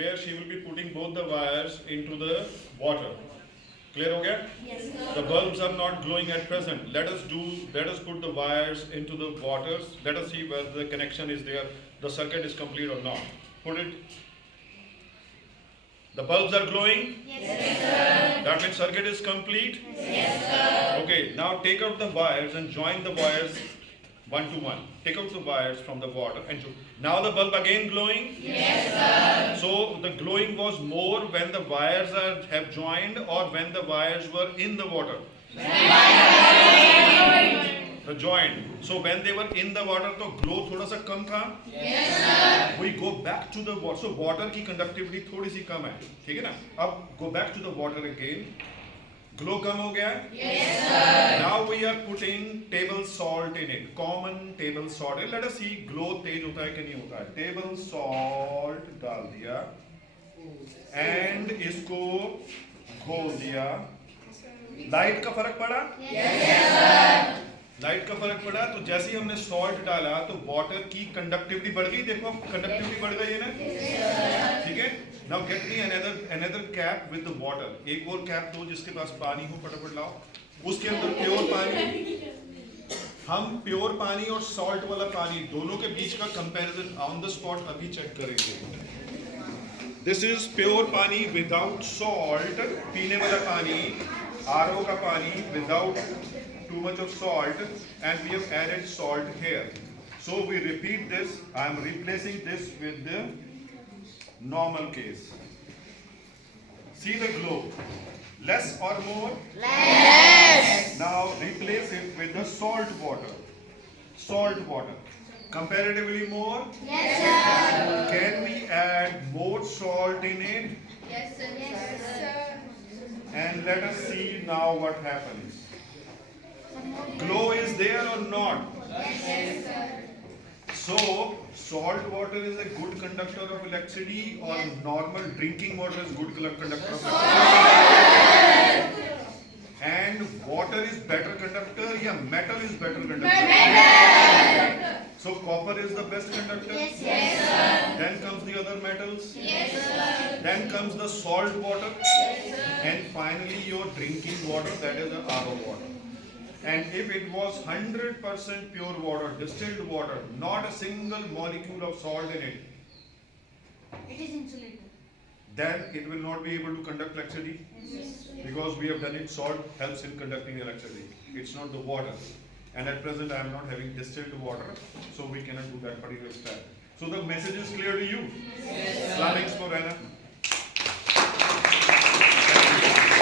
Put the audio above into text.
where she will be putting both the wires into the water. Clear ho gaya? Yes, sir. The bulbs are not glowing at present. Let us put the wires into the waters. Let us see whether the connection is there, the circuit is complete or not. Put it. The bulbs are glowing? Yes, sir. That means circuit is complete? Yes, sir. Okay, now take out the wires and join the wires one to one. Take out the wires from the water and now the bulb again glowing? Yes, sir. So the glowing was more when the wires have joined or when the wires were in the water? The joined. So when they were in the water, तो glow थोड़ा सा कम था? Yes, sir. We go back to the water. So water की conductivity थोड़ी सी कम है, ठीक है ना? अब go back to the water again. Glow कम हो गया? Yes, sir. Now we are putting table salt in it. Common table salt. Let us see glow तेज होता है कि नहीं होता है. Table salt डाल दिया and इसको घोल दिया. लाइट का फर्क पड़ा? Yes, sir. लाइट का फर्क पड़ा तो जैसे ही हमने सॉल्ट डाला तो वाटर की कंडक्टिविटी बढ़ गई. देखो कंडक्टिविटी बढ़ गई है ना, ठीक है. Now get me another cap with the water. एक और कैप दो जिसके पास पानी हो, फटाफट लाओ. उसके अंदर प्योर पानी. हम प्योर पानी और सॉल्ट वाला पानी दोनों के बीच का कंपैरिजन ऑन द स्पॉट अभी चेक करेंगे. दिस इज प्योर पानी विदाउट सॉल्ट, पीने वाला पानी, आरओ का पानी without too much of salt, and we have added salt here. So we repeat this. I am replacing this with the normal case. See the glow. Less or more? Less. Now replace it with the salt water. Salt water. Comparatively more? Yes, sir. Can we add more salt in it? Yes, sir. Yes, sir. And let us see now what happens. Glow is there or not? Yes, sir. So, salt water is a good conductor of electricity or normal drinking water is good conductor of electricity? And water is better conductor या metal is better conductor? Metal. So, copper is the best conductor? Yes, sir. Then comes the other metals? Yes, sir. Then comes the salt water? Yes, sir. And finally your drinking water, that is the RO water. And if it was 100% pure water, distilled water, not a single molecule of salt in it, It is insulated. then it will not be able to conduct electricity Yes, sir. because we have done it. Salt helps in conducting electricity. It's not the water. And at present I am not having distilled water, so we cannot do that particular step. So the message is clear to you. Yes, sir. Islamics for Anna.